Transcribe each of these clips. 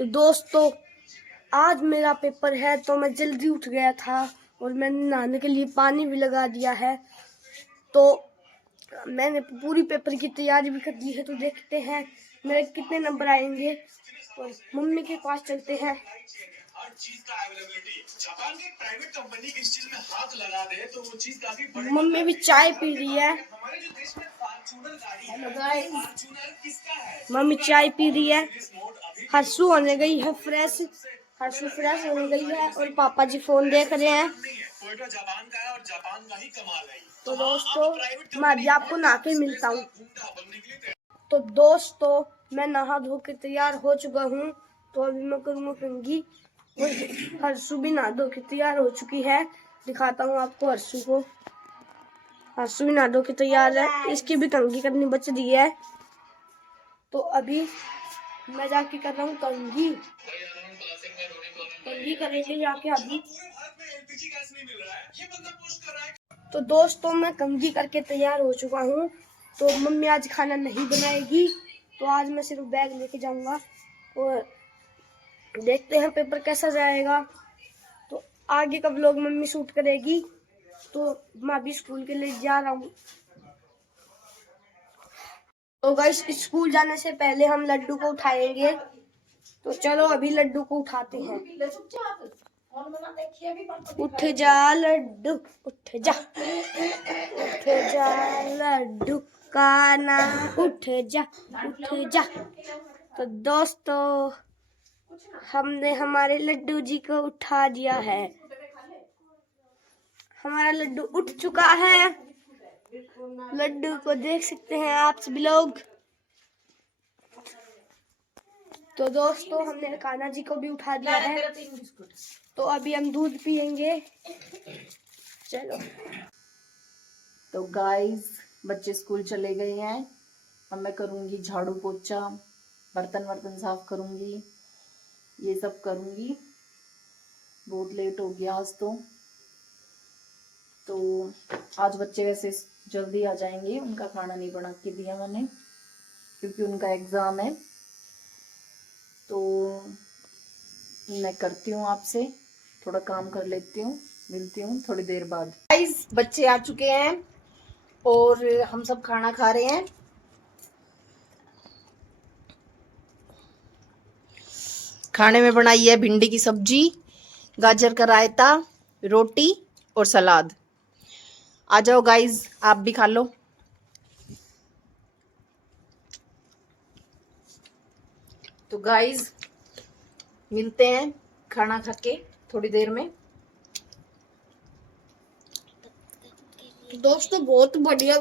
तो दोस्तों आज मेरा पेपर है तो मैं जल्दी उठ गया था और मैंने नहाने के लिए पानी भी लगा दिया है। तो मैंने पूरी पेपर की तैयारी भी कर दी है। तो देखते हैं मेरे कितने नंबर आएंगे। और मम्मी के पास चलते हैं। मम्मी भी चाय पी रही है। मम्मी चाय पी रही है। हर्षु होने गई है फ्रेश। हर्षु फ्रेश होने गई है और पापा जी फोन देख रहे हैं। तो दोस्तों मैं अभी आपको नहा के मिलता हूँ। तो दोस्तों मैं नहा धो के तैयार हो चुका हूँ। तो अभी मैं करूँगा कंघी। और हर्षु भी नहा धो के तैयार हो चुकी है। दिखाता हूँ आपको हर्षु को। हर्षु भी नहा धो के तैयार है। इसकी भी कंघी करनी बच रही है। तो अभी मैं जाके कर रहा हूँ कंघी। कंघी करेंगे जाके अभी। तो दोस्तों मैं कंघी करके तैयार हो चुका हूँ। तो मम्मी आज खाना नहीं बनाएगी। तो आज मैं सिर्फ बैग लेके जाऊंगा और देखते हैं पेपर कैसा जाएगा। तो आगे का व्लॉग मम्मी शूट करेगी। तो मैं अभी स्कूल के लिए जा रहा हूँ। तो गाइस स्कूल जाने से पहले हम लड्डू को उठाएंगे। तो चलो अभी लड्डू को उठाते हैं। उठ जा लड्डू उठ जा। उठ जा लड्डू काना उठ जा उठ जा। तो दोस्तों हमने हमारे लड्डू जी को उठा दिया है। हमारा लड्डू उठ चुका है। लड्डू को देख सकते हैं आप सभी लोग। तो दोस्तों हमने कान्हा जी को भी उठा दिया है। तो अभी हम दूध पियेंगे। चलो। तो गाइस बच्चे स्कूल चले गए हैं। अब मैं करूँगी झाड़ू पोछा, बर्तन वर्तन साफ करूँगी, ये सब करूँगी। बहुत लेट हो गया आज तो आज बच्चे वैसे जल्दी आ जाएंगे। उनका खाना नहीं बना के दिया मैंने क्योंकि उनका एग्ज़ाम है। तो मैं करती हूँ आपसे थोड़ा काम कर लेती हूँ। मिलती हूँ थोड़ी देर बाद। गाइस बच्चे आ चुके हैं और हम सब खाना खा रहे हैं। खाने में बनाई है भिंडी की सब्जी, गाजर का रायता, रोटी और सलाद। आ जाओ गाइस आप भी खा लो। तो गाइस मिलते हैं खाना खा के थोड़ी देर में। दोस्तों बहुत बढ़िया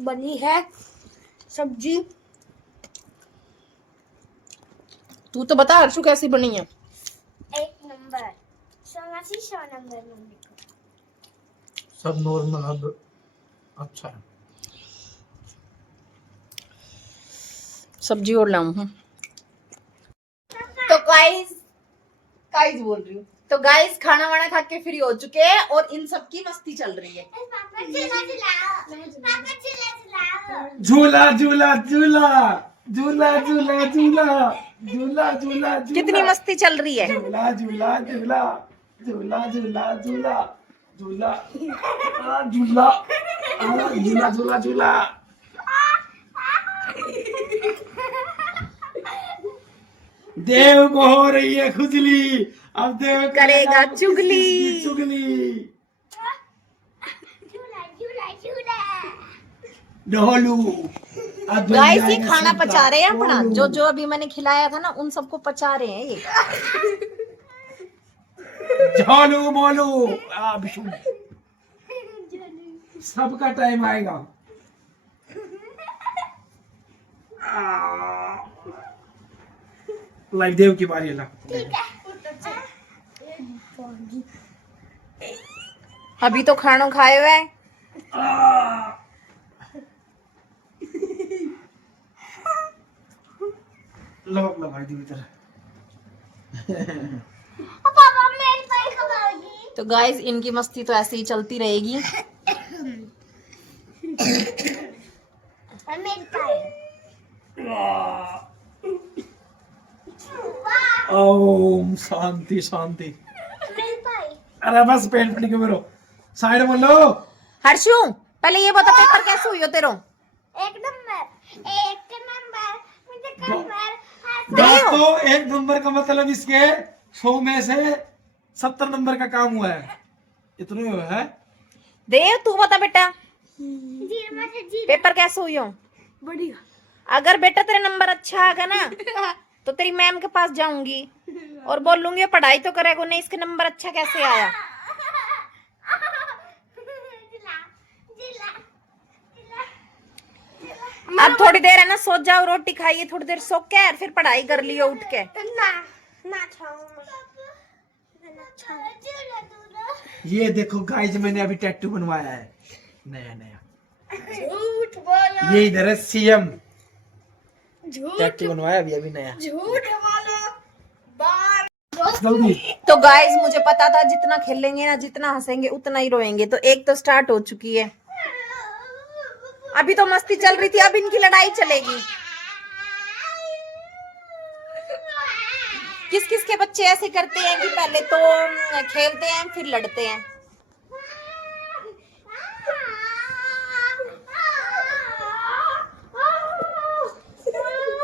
बनी है सब्जी। तू तो बता हर्षु कैसी बनी है। 1 नंबर 100 नंबर मम्मी को। सब नॉर्मल अब अच्छा है। सब्जी और लाऊं हूँ। तो गाइस बोल रही हूँ। तो गाइस खाना वाना खा के फ्री हो चुके हैं और इन सब की मस्ती चल रही है। झूला झूला झूला झूला झूला झूला झूला झूला। कितनी मस्ती चल रही है। झूला झूला झूला झूला झूला झूला झूला झूला झूला झूला झूला। देव को हो रही है खुजली। अब देव करेगा चुगली। चुगली। ढोलू। गाइस ये खाना पचा रहे हैं अपना। जो अभी मैंने खिलाया था ना उन सबको पचा रहे हैं ये। झोलू मोलू सबका टाइम आएगा। लाइक देव की बारी है। अभी तो खाना खाए हुए हैं। लवक लगाई दी इधर। तो गाइस इनकी मस्ती तो ऐसे ही चलती रहेगी। ओम शांति शांति। अरे बस पेन पड़ी क्यों मेरो साइड में लो। हर्षू पहले ये बता पेपर कैसे हुई हो तेरो? एक नंबर मुझे दोस्तों 1 नंबर का मतलब इसके 100 में से 70 नंबर का काम हुआ है, इतने हुआ है। देव तू बता बेटा पेपर कैसे हुई हो? बढ़िया। अगर बेटा तेरे नंबर अच्छा आ गया ना तो तेरी मैम के पास जाऊंगी और बोलूंगी पढ़ाई तो करेगा नहीं, इसके नंबर अच्छा कैसे आया। अब थोड़ी देर है ना सो जाओ, रोटी खाइए, थोड़ी देर सो के फिर पढ़ाई कर लियो उठ के। ये देखो गाइस मैंने अभी टैटू बनवाया है नया नया। झूठ बोलो। ये इधर है सीएम झूठ टैटू बनवाया अभी नया। झूठ बोलो। बार जल्दी। तो गाइस मुझे पता था जितना खेलेंगे ना जितना हंसेंगे उतना ही रोएंगे, तो एक तो स्टार्ट हो चुकी है। अभी तो मस्ती चल रही थी, अब इनकी लड़ाई चलेगी। किस किस के बच्चे ऐसे करते हैं कि पहले तो खेलते हैं फिर लड़ते हैं।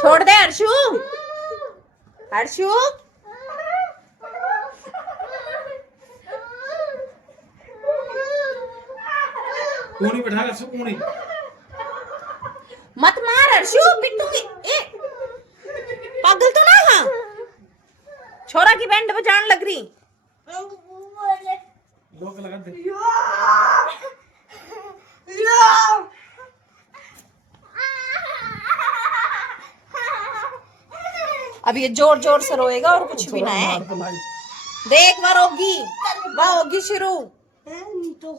छोड़ दे हर्षू। हर्षू कूनी बैठा रहा कूनी। मत मार हर्षू, पिटूंगी। पागल तो ना हाँ? छोरा की बैंड बजान लग रही। लोग लगा दे। अब ये जोर जोर से रोएगा और कुछ भी ना है। देख वह होगी शुरू। नहीं तो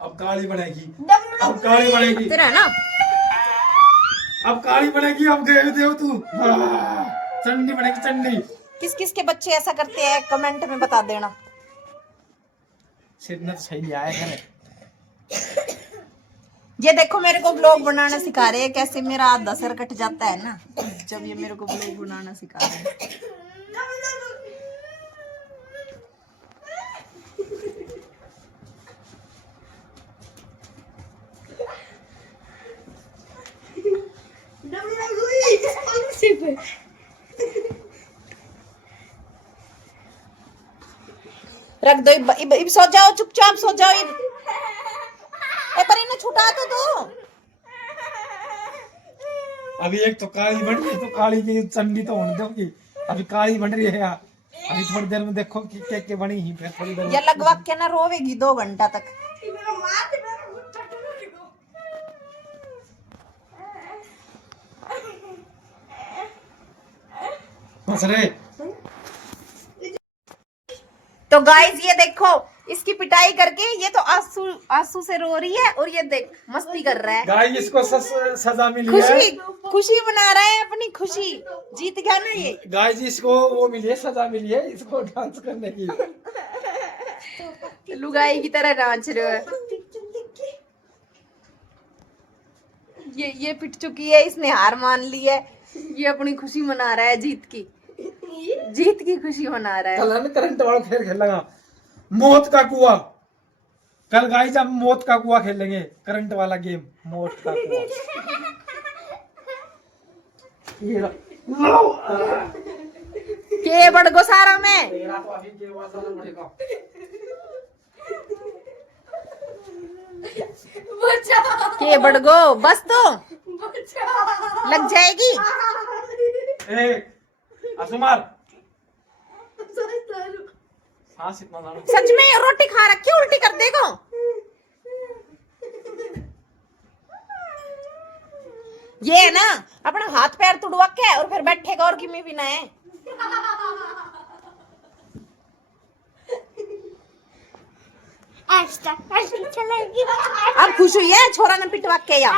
अब काली बनेगी, अब काली बनेगी, तेरा ना अब काली बनेगी। अब गए देव तू चंडी बनेगी चंडी। किस किस के बच्चे ऐसा करते हैं कमेंट में बता देना। सिरना तो सही आया करे। ये देखो मेरे को ब्लॉग बनाना सिखा रहे हैं, कैसे मेरा आधा सर कट जाता है ना जब ये मेरे को ब्लॉग बनाना सिखा रहे हैं। रख दो इब सो जाओ, चुपचाप सो जाओ। पर इन्हें छुटा तो दो। अभी एक तो काली बन रही, तो काली की चंडी तो होने दोगी। अभी काली बन रही है यार, अभी थोड़ी देर में देखो कि क्या बनी ही फिर थोड़ी देर ये लगवा के ना रोवेगी 2 घंटा तक। बस रे। तो गाइस ये देखो इसकी पिटाई करके ये तो आंसू आंसू से रो रही है और ये देख मस्ती कर रहा है। गाइस इसको सजा मिली खुशी है। खुशी मना रहा है अपनी खुशी, जीत गया ना ये। गाइस इसको वो मिली है, सजा मिली है इसको डांस करने की। लुगाई की तरह नाच रहा है। ये पिट चुकी है, इसने हार मान ली है। ये अपनी खुशी मना रहा है, जीत की खुशी मना रहा है। कल करंट वाला खेल खेलेगा मौत का कुआं। कल गाइस हम मौत का कुआं खेलेंगे, करंट वाला गेम मौत का कुआं। के बड़गो सारा में के बड़गो बस तो लग जाएगी। असुमार सांस इतना ज्यादा। सच में रोटी खा रखी उल्टी कर देगो। ये है ना अपना हाथ पैर तुड़वा के और फिर बैठेगा और किमी भी ना है। अब खुश हुई है छोरा ने पिटवा के या।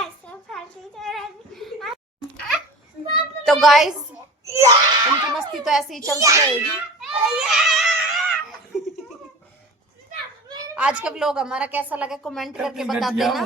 तो गाइस उनकी मस्ती तो ऐसे ही चलती रहेगी। आज का व्लॉग हमारा कैसा लगा कमेंट करके बता देना।